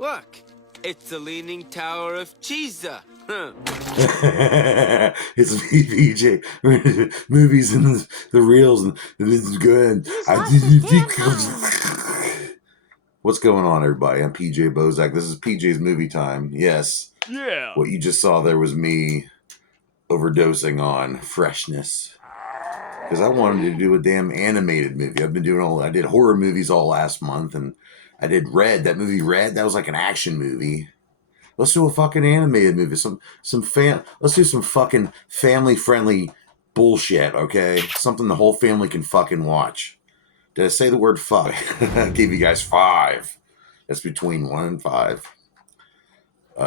Look, it's the Leaning Tower of Pisa. Huh. It's PJ movies and the reels, and this is good. What's going on, everybody? I'm PJ Bozak. This is PJ's movie time. Yes. Yeah. What you just saw there was me overdosing on freshness. Because I wanted to do a damn animated movie. I did horror movies all last month, and I did Red. That movie Red, that was like an action movie. Let's do a fucking animated movie. Let's do some fucking family friendly bullshit, okay? Something the whole family can fucking watch. Did I say the word fuck? I gave you guys 5. That's between 1 and 5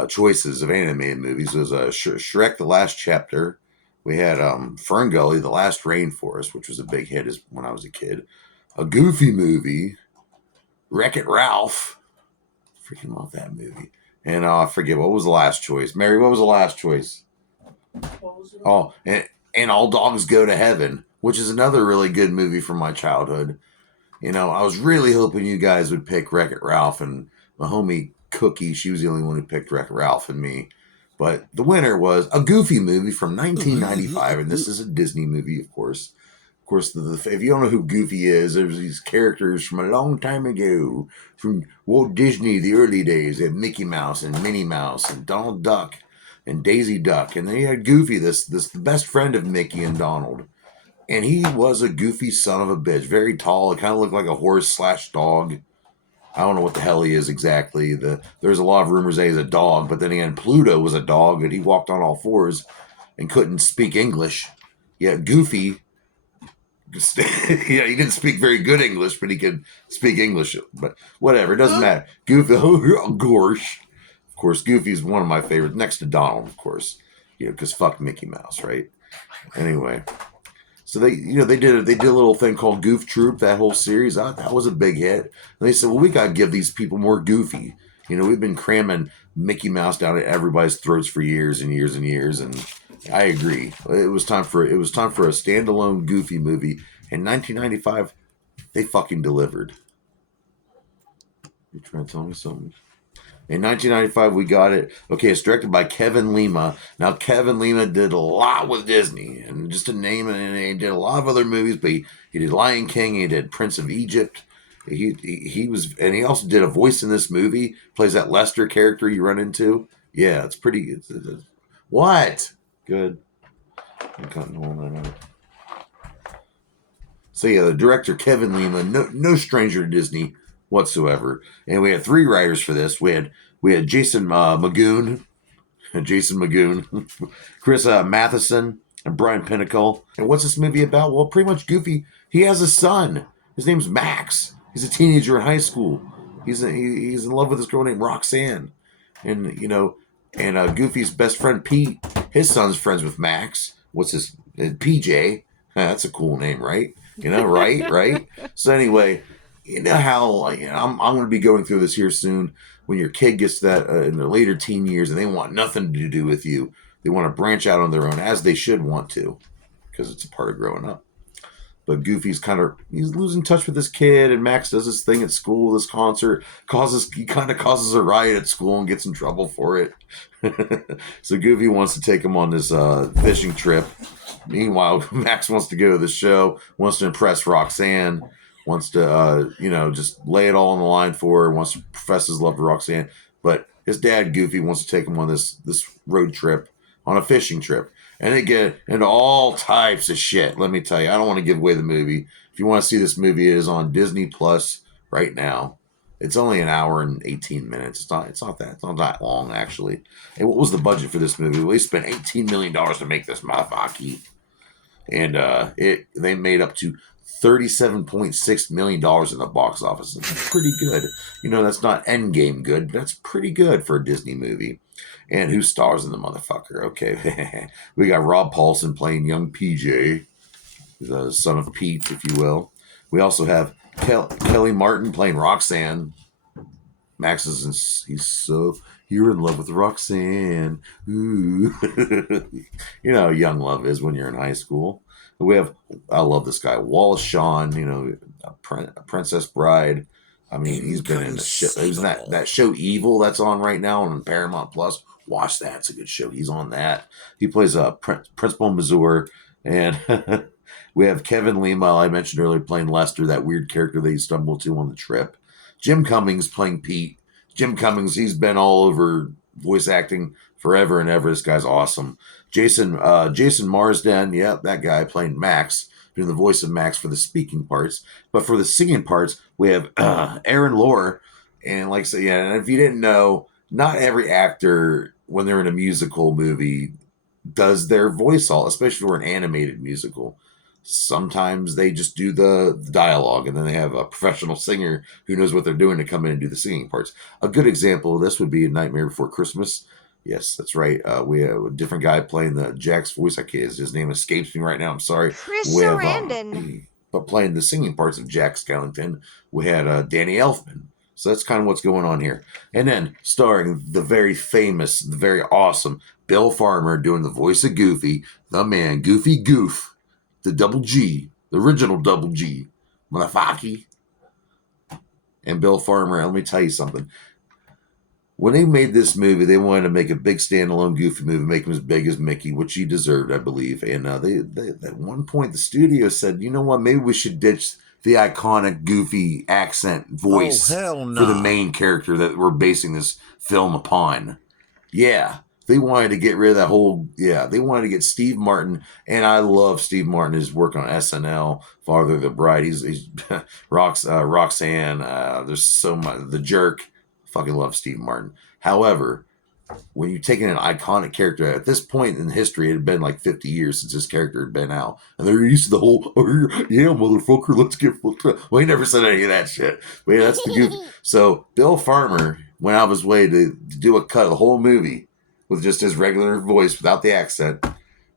choices of animated movies. It was Shrek: The Last Chapter. We had Fern Gully: The Last Rainforest, which was a big hit when I was a kid. A Goofy movie. Wreck-It Ralph. Freaking love that movie. And I forget, what was the last choice? Mary, what was the last choice? Oh, and All Dogs Go to Heaven, which is another really good movie from my childhood. You know, I was really hoping you guys would pick Wreck-It Ralph, and my homie Cookie, she was the only one who picked Wreck-It Ralph and me. But the winner was a Goofy movie from 1995, and this is a Disney movie, of course. Of course, if you don't know who Goofy is, there's these characters from a long time ago, from Walt Disney, the early days. They had Mickey Mouse and Minnie Mouse and Donald Duck and Daisy Duck. And then you had Goofy, the best friend of Mickey and Donald. And he was a goofy son of a bitch. Very tall. It kind of looked like a horse/dog. I don't know what the hell he is exactly. There's a lot of rumors that he's a dog, but then again, Pluto was a dog, and he walked on all 4s and couldn't speak English. Yeah, Goofy... yeah, he didn't speak very good English, but he could speak English. But whatever, it doesn't matter. Goofy, of course, Goofy's one of my favorites, next to Donald, of course. You know, because fuck Mickey Mouse, right? Anyway, so they did a little thing called Goof Troop. That whole series, that was a big hit. And they said, well, we got to give these people more Goofy. You know, we've been cramming Mickey Mouse down at everybody's throats for years and years and years, and I agree. It was time for a standalone Goofy movie. In 1995, they fucking delivered. You're trying to tell me something? In 1995, we got it. Okay, it's directed by Kevin Lima. Now, Kevin Lima did a lot with Disney, and just to name it, and he did a lot of other movies. But he did Lion King. He did Prince of Egypt. He was, and he also did a voice in this movie. Plays that Lester character you run into. Yeah, it's pretty. What? Good. I'm cutting all that out. So yeah, the director Kevin Lima, no stranger to Disney whatsoever. And we had 3 writers for this. We had Jason Magoon, Chris Matheson, and Brian Pinnacle. And what's this movie about? Well, pretty much Goofy. He has a son. His name's Max. He's a teenager in high school. He's in love with this girl named Roxanne, and Goofy's best friend Pete. His son's friends with Max. What's his PJ? That's a cool name, right? You know, right? So anyway, you know how I'm going to be going through this here soon. When your kid gets to that in their later teen years and they want nothing to do with you, they want to branch out on their own, as they should want to, because it's a part of growing up. But Goofy's he's losing touch with his kid, and Max does this thing at school, this concert, he kind of causes a riot at school and gets in trouble for it. So Goofy wants to take him on this fishing trip. Meanwhile, Max wants to go to the show, wants to impress Roxanne, wants to, just lay it all on the line for her, wants to profess his love to Roxanne. But his dad, Goofy, wants to take him on this road trip, on a fishing trip. And they get into all types of shit. Let me tell you, I don't want to give away the movie. If you want to see this movie, it is on Disney Plus right now. It's only an hour and 18 minutes. It's not that long, actually. And what was the budget for this movie? Well, they spent $18 million to make this motherfucker. And they made up to $37.6 million in the box office. That's pretty good. You know, that's not Endgame good, but that's pretty good for a Disney movie. And who stars in the motherfucker? Okay. We got Rob Paulson playing young PJ, the son of Pete, if you will. We also have Kelly Martin playing Roxanne. Max you're in love with Roxanne. Ooh. You know how young love is when you're in high school. I love this guy, Wallace Shawn, Princess Bride, I mean, he's been in the show. He was in that show Evil that's on right now on Paramount Plus. Watch that; it's a good show. He's on that. He plays a Principal Mazur, and we have Kevin Lima. I mentioned earlier playing Lester, that weird character that he stumbled to on the trip. Jim Cummings playing Pete. Jim Cummings, he's been all over voice acting forever and ever. This guy's awesome. Jason Marsden, yeah, that guy playing Max, doing the voice of Max for the speaking parts. But for the singing parts, we have Aaron Lohr. And like I said, yeah, and if you didn't know, not every actor, when they're in a musical movie, does their voice all, especially for an animated musical. Sometimes they just do the dialogue, and then they have a professional singer who knows what they're doing to come in and do the singing parts. A good example of this would be Nightmare Before Christmas. Yes, that's right. We have a different guy playing the Jack's voice. I can't, his name escapes me right now. I'm sorry. Chris We have, Sarandon. but playing the singing parts of Jack Skellington, we had Danny Elfman. So that's kind of what's going on here. And then starring the very famous, the very awesome Bill Farmer doing the voice of Goofy, the man, Goofy Goof, the double G, the original double G, motherfucker. And Bill Farmer, let me tell you something. When they made this movie, they wanted to make a big standalone Goofy movie, make him as big as Mickey, which he deserved, I believe. And they at one point, the studio said, you know what, maybe we should ditch the iconic Goofy accent voice for the main character that we're basing this film upon. Yeah, they wanted to get rid of that whole, they wanted to get Steve Martin, and I love Steve Martin, his work on SNL, Father of the Bride, he's Roxanne, there's so much, The Jerk, fucking love Steve Martin. However, when you're taking an iconic character, at this point in history, it had been like 50 years since this character had been out. And they're used to the whole, yeah, motherfucker, let's get fucked up. Well, he never said any of that shit. But yeah, that's the Goofy. So Bill Farmer went out of his way to do a cut of the whole movie with just his regular voice without the accent.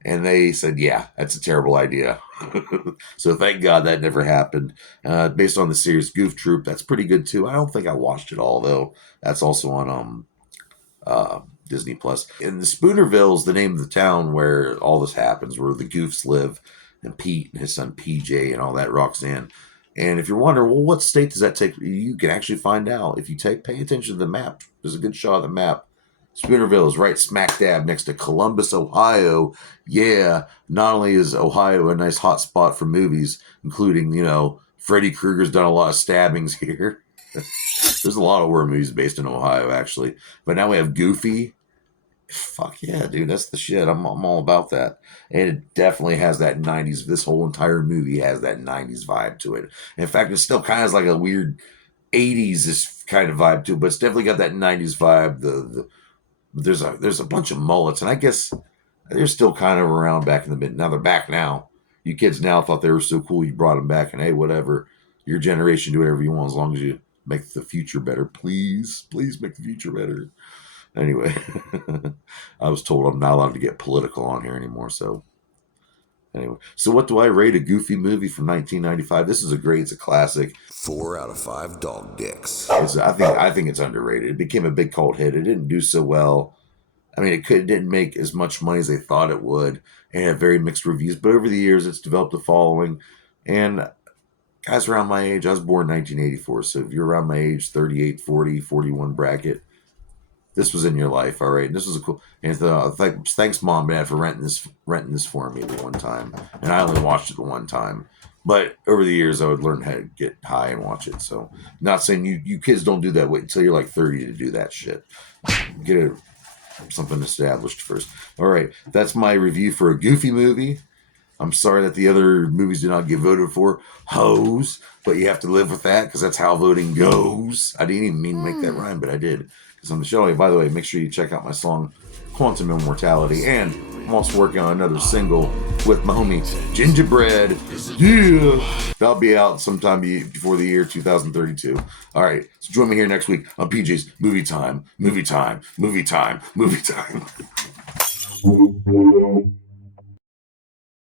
And they said, yeah, that's a terrible idea. So thank God that never happened. Based on the series Goof Troop, that's pretty good too. I don't think I watched it all, though. That's also on Disney Plus. And the Spoonerville is the name of the town where all this happens, where the Goofs live, and Pete and his son PJ and all that, Roxanne. And if you're wondering, well, what state does that take? You can actually find out if you pay attention to the map. There's a good shot of the map. Spoonerville is right smack dab next to Columbus, Ohio. Yeah, not only is Ohio a nice hot spot for movies, including, Freddy Krueger's done a lot of stabbings here. There's a lot of horror movies based in Ohio, actually. But now we have Goofy. Fuck yeah, dude, that's the shit. I'm all about that. And it definitely has that 90s. This whole entire movie has that 90s vibe to it. In fact, it still kind of has like a weird 80s kind of vibe to it, but it's definitely got that 90s vibe. There's a bunch of mullets, and I guess they're still kind of around back in the mid. Now they're back now. You kids now thought they were so cool, you brought them back, and hey, whatever. Your generation, do whatever you want as long as you make the future better. Please make the future better. Anyway, I was told I'm not allowed to get political on here anymore, so anyway. So what do I rate a Goofy movie from 1995? This is it's a classic. 4 out of 5 dog dicks. I think it's underrated. It became a big cult hit. It didn't do so well. I mean, it didn't make as much money as they thought it would, and it had very mixed reviews. But over the years, it's developed a following. And guys around my age, I was born in 1984, so if you're around my age, 38, 40, 41 bracket, this was in your life, all right? And this was a cool. And thanks, Mom and Dad, for renting this for me the one time. And I only watched it the one time. But over the years, I would learn how to get high and watch it. So, not saying you kids don't do that. Wait until you're like 30 to do that shit. Get something established first. All right, that's my review for a Goofy movie. I'm sorry that the other movies did not get voted for. Hoes. But you have to live with that because that's how voting goes. I didn't even mean to make that rhyme, but I did. Because on the show, by the way, make sure you check out my song, Quantum Immortality. And I'm also working on another single with my homie, Gingerbread. Yeah. That'll be out sometime before the year 2032. All right. So join me here next week on PJ's Movie Time. Movie Time. Movie Time. Movie Time.